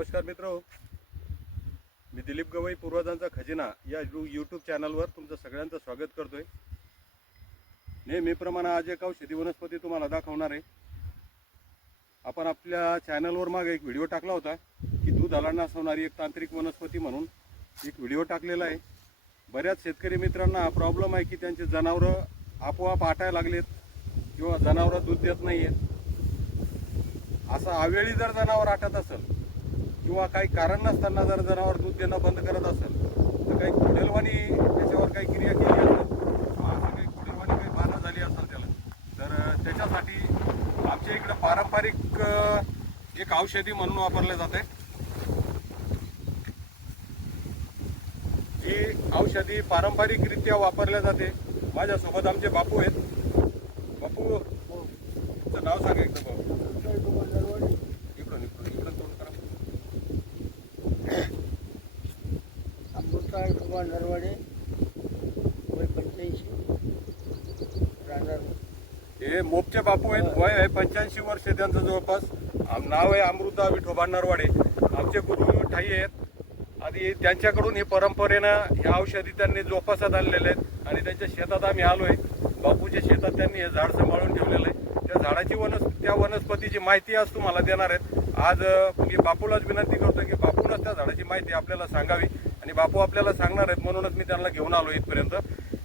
नमस्कार मित्रो, मी दिलीप गवई पूर्वजांचा खजिना या यूट्यूब चॅनलवर तुमचं सगळ्यांचं स्वागत करतोय। नेहमीप्रमाणे आज एक औषधी वनस्पती तुम्हाला दाखवणार आहे। आपण आपल्या चॅनलवर मागे एक व्हिडिओ टाकला होता की दूधाला नासवणारी एक तांत्रिक वनस्पती म्हणून एक व्हिडिओ टाकलेला आहे। बऱ्याच शेतकरी मित्रांना हा प्रॉब्लेम आहे की त्यांचे जनावरं आपोआप आटायला लागलेत किंवा जनावरं दूध देत नाहीयेत। असं अवेळी जर जनावर आटत असेल किंवा काही कारण नसताना जर जनावर दूध देणं बंद करत असेल तर काही खोडेलवाणी त्याच्यावर काही क्रिया केली असेल किंवा असं काही खोडेलवाणी काही बाधा झाली असेल त्याला, तर त्याच्यासाठी आमच्या इकडे पारंपरिक एक औषधी म्हणून वापरले जाते। ही औषधी पारंपरिकरित्या वापरल्या जाते। माझ्यासोबत आमचे बापू आहेत। बापू, तुमचं नाव सांगा एकदा बाबू। इकडून तोंड करा। अमृता कुमार नरवाडे, वय 85, राहणार। हे मोपचे बापू आहेत, वय आहे 85 वर्ष त्यांचं जवळपास। नाव आहे अमृता विठोबा नरवाडे। आमचे गुरु ठाई आहेत आणि त्यांच्याकडून ही परंपरेनं ह्या औषधी त्यांनी जोपासत आणलेले आहेत आणि त्यांच्या शेतात आम्ही आलोय। बापूच्या शेतात त्यांनी हे झाड सांभाळून ठेवलेलं आहे। त्या झाडाची त्या वनस्पतीची माहिती आज तुम्हाला देणार आहेत। आज मी बापूलाच विनंती करतो की बापूलाच त्या झाडाची माहिती आपल्याला सांगावी आणि बापू आपल्याला सांगणार आहेत, म्हणूनच मी त्यांना घेऊन आलो इथपर्यंत।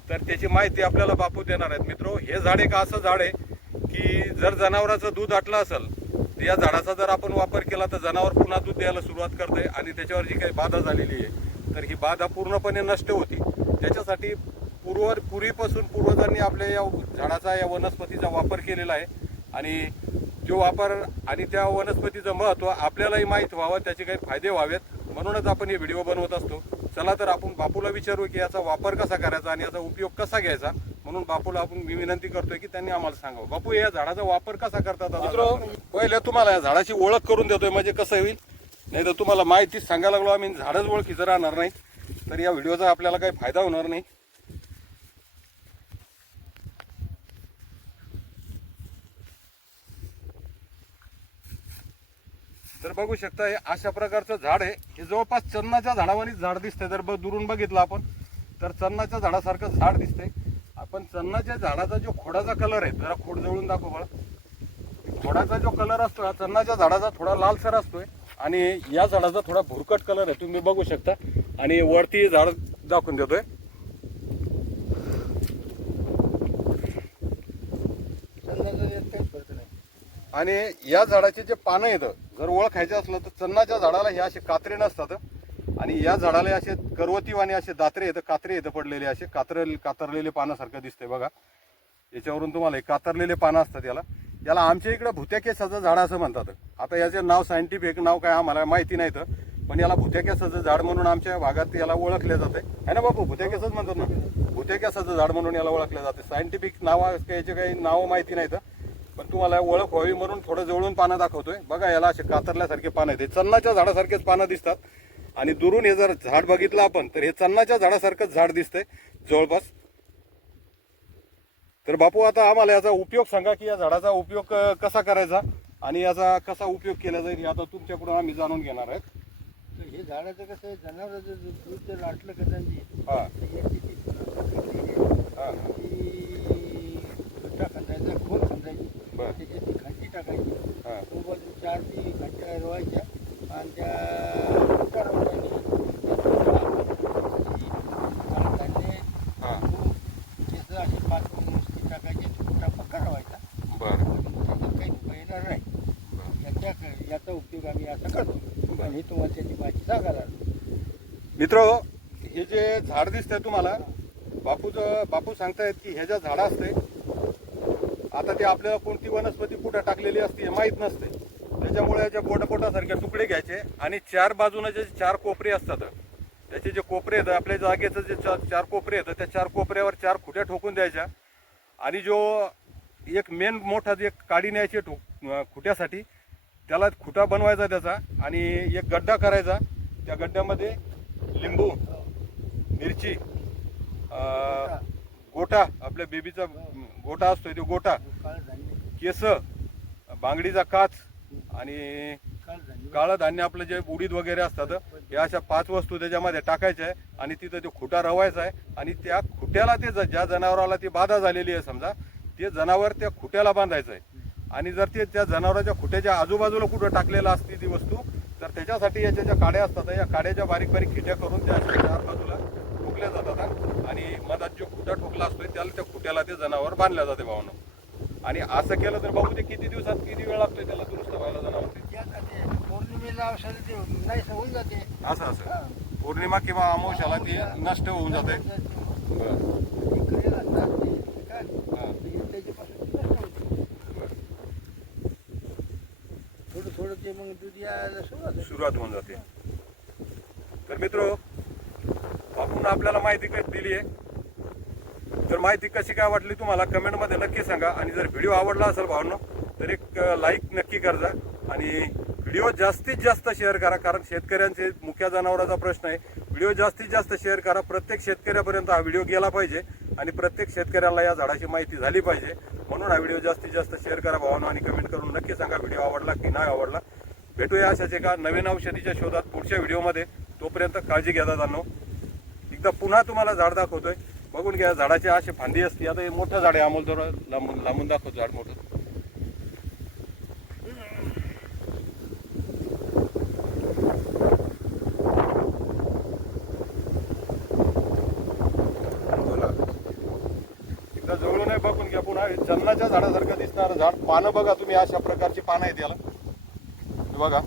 तर त्याची माहिती आपल्याला बापू देणार आहेत। मित्रो, हे झाड एक असं झाड आहे की जर जनावराचं दूध आटलं असेल तर या झाडाचा जर आपण वापर केला तर जनावर पुन्हा दूध द्यायला सुरुवात करते आणि त्याच्यावर जी काही बाधा झालेली आहे तर ही बाधा पूर्णपणे नष्ट होती। त्याच्यासाठी पूर्वीपासून पूर्वजांनी आपल्या या झाडाचा, या वनस्पतीचा वापर केलेला आहे आणि जो वापर आणि त्या वनस्पतीचं महत्त्व आपल्यालाही माहीत व्हावं, त्याचे काही फायदे व्हावेत, म्हणूनच आपण हे व्हिडिओ बनवत असतो। चला तर आपण बापूला विचारू की याचा वापर कसा करायचा आणि याचा उपयोग कसा घ्यायचा। म्हणून बापूला मी विनंती करतोय की त्यांनी आम्हाला सांगावं। बापू, या झाडाचा वापर कसा करतात? मित्र, पहिले तुम्हाला या झाडाची ओळख करून देतोय, म्हणजे कसं होईल, नाही तर तुम्हाला माहितीच सांगायला लागलो आम्ही, झाडच ओळखीचं राहणार नाही तर या व्हिडिओचा आपल्याला काही फायदा होणार नाही। तर बघू शकता, हे अशा प्रकारचं झाड आहे। हे जवळपास चन्नाच्या झाडावानीच झाड दिसतंय। जर दुरून बघितलं आपण तर चन्नाच्या झाडासारखं झाड दिसतंय। आपण चन्नाच्या झाडाचा जो खोडाचा कलर आहे, जरा खोड जवळून दाखव बळा। खोडाचा जो कलर असतो हा चन्नाच्या झाडाचा थोडा लालसर असतोय आणि या झाडाचा थोडा भुरकट कलर आहे, तुम्ही बघू शकता। आणि वरती झाड दाखवून देतोय। आणि या झाडाचे जे पानं येतं जर ओळखायचं असलं तर चन्नाच्या झाडाला हे असे कात्रे नसतात आणि या झाडाला असे करवतीवाणी असे दात्रे येतं, कात्रे येतं पडलेले, असे कातरलेले पानासारखं दिसतंय बघा। याच्यावरून तुम्हाला हे कातरलेले पानं असतात। याला आमच्या इकडे भुत्या केसाचं झाड असं म्हणतात। आता याचे नाव, सायंटिफिक नाव काय आम्हाला माहिती नाही, पण याला भुत्या केसाचं झाड म्हणून आमच्या भागात याला ओळखले जाते, है ना बापू? भुत्या केसच म्हणतात ना, भुत्या केसाचं झाड म्हणून याला ओळखले जाते। सायंटिफिक नाव याचे काही नावं माहिती नाहीत, पण तुम्हाला ओळख व्हावी म्हणून थोडं जवळून पानं दाखवतोय बघा। याला असे कातरल्यासारखे पानं आहेत, चन्नाच्या झाडासारखेच पानं दिसतात आणि दुरून हे जर झाड बघितलं आपण तर हे चन्नाच्या झाडासारखंच झाड दिसतंय जवळपास। तर बापू, आता आम्हाला याचा उपयोग सांगा की या झाडाचा उपयोग कसा करायचा आणि याचा कसा उपयोग केला जाईल, हे आता तुमच्याकडून आम्ही जाणून घेणार आहेत। हे झाडाचं कसं आहे, जनावरांचं दूध जर आटलं का त्यांची टाकायचा, खोल खांदायची, त्याच्यात ती खंडी टाकायची, सोबत 4 खंड्या रोवायच्या आणि त्या रोवायच्या त्याचं असे पाठवून नुसती टाकायची, छोटा पक्का रवायचा। त्याच्यात काही उपाय येणार नाही। याचा उपयोग आम्ही असा करतो आणि तुम्हाला त्याची माहिती सांगायला। मित्र, हे जे झाड दिसतंय तुम्हाला, बापू सांगतायत की हे जे झाड असते, आता ते आपल्याला कोणती वनस्पती कुठं टाकलेली असते हे माहीत नसते, त्याच्यामुळे याच्या बोटासारखे तुकडे घ्यायचे आणि 4 बाजूने जे 4 कोपरे असतात, त्याचे जे कोपरे आहेत, आपल्या जागेचं जे 4 कोपरे येतं, त्या 4 कोपऱ्यावर 4 खुट्या ठोकून द्यायच्या आणि जो एक मेन मोठा जे काडी न्यायची खुट्यासाठी, त्याला खुटा बनवायचा त्याचा आणि एक गड्डा करायचा। त्या गड्ड्यामध्ये लिंबू, मिरची, गोटा, आपल्या बेबीचा गोटा असतो तो गोटा, केस, बांगडीचा काच आणि काळं धान्य आपलं जे उडीद वगैरे असतात या अशा 5 वस्तू त्याच्यामध्ये टाकायच्या आहे आणि तिथं ते खुटा रवायचा आहे आणि त्या खुट्याला ते ज्या जनावराला ती बाधा झालेली आहे समजा ते जनावर त्या खुट्याला बांधायचं आहे आणि जर ते त्या जनावराच्या खुट्याच्या आजूबाजूला कुठं टाकलेलं असते ती वस्तू तर त्याच्यासाठी याच्या ज्या काड्या असतात या काड्याच्या बारीक बारीक खिट्या करून त्या अशा 4 बाजूला ठोकल्या जातात आणि मधात जो खुटा ठोकला असतोय त्याला त्या खुट्याला ते जनावर बांधल्या जाते भावानं. आणि असं केलं तर बाबू ते किती दिवसात किती वेळ लागतोय त्याला दुरुस्त व्हायला जनावर ते पौर्णिमेला औषध ते नाही होऊन जाते. असं पौर्णिमा किंवा अमावस्याला ती नष्ट होऊन जाते. थोडं थोडं ते मग दूध यायला सुरुवात होऊन जाते. तर मित्र आपण आपल्याला माहिती काय दिली आहे तर माहिती कशी काय वाटली तुम्हाला कमेंटमध्ये नक्की सांगा आणि जर व्हिडिओ आवडला असेल भावांनो तर एक लाईक नक्की करा आणि व्हिडिओ जास्तीत जास्त शेअर करा कारण शेतकऱ्यांचे मुख्य जनावरांचा प्रश्न आहे. व्हिडिओ जास्तीत जास्त शेअर करा प्रत्येक शेतकऱ्यापर्यंत हा व्हिडिओ गेला पाहिजे आणि प्रत्येक शेतकऱ्याला या झाडाची माहिती झाली पाहिजे म्हणून हा व्हिडिओ जास्तीत जास्त शेअर करा भावांनो आणि कमेंट करून नक्की सांगा व्हिडिओ आवडला की नाही आवडला. भेटूया अशाच एका नवीन औषधीच्या शोधात पुढच्या व्हिडिओमध्ये. तोपर्यंत काळजी घ्या दादांनो. एकदा पुन्हा तुम्हाला झाड दाखवतोय बघून घ्या झाडाची अशी फांदी असते. आता हे मोठं झाड आहे अमोल जरा लांबून दाखवतो झाड मोठं. एकदा जवळून आहे बघून घ्या पुन्हा जन्नाच्या झाडासारखं दिसणार झाड. पानं बघा तुम्ही अशा प्रकारची पानं आहेत याला बघा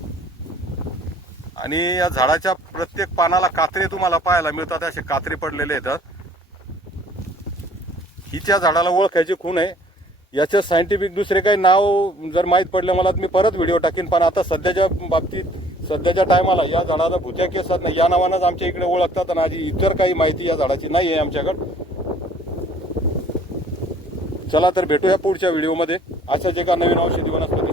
आणि या झाडाच्या प्रत्येक पानाला कात्रे तुम्हाला पाहायला मिळतात. असे कात्रे पडलेले आहेत. हिच्या झाडाला ओळखायची खूण आहे. याचं सायंटिफिक दुसरे काही नाव जर माहीत पडले मला मी परत व्हिडिओ टाकीन पण आता सध्याच्या बाबतीत सध्याच्या टायमाला या झाडाला भुत्या केसात नाही या नावानंच आमच्या इकडे ओळखतात आणि आधी इतर काही माहिती या झाडाची नाही आहे आमच्याकडे. चला तर भेटूया पुढच्या व्हिडिओमध्ये अशाच एका नवीन औषधी वनस्पती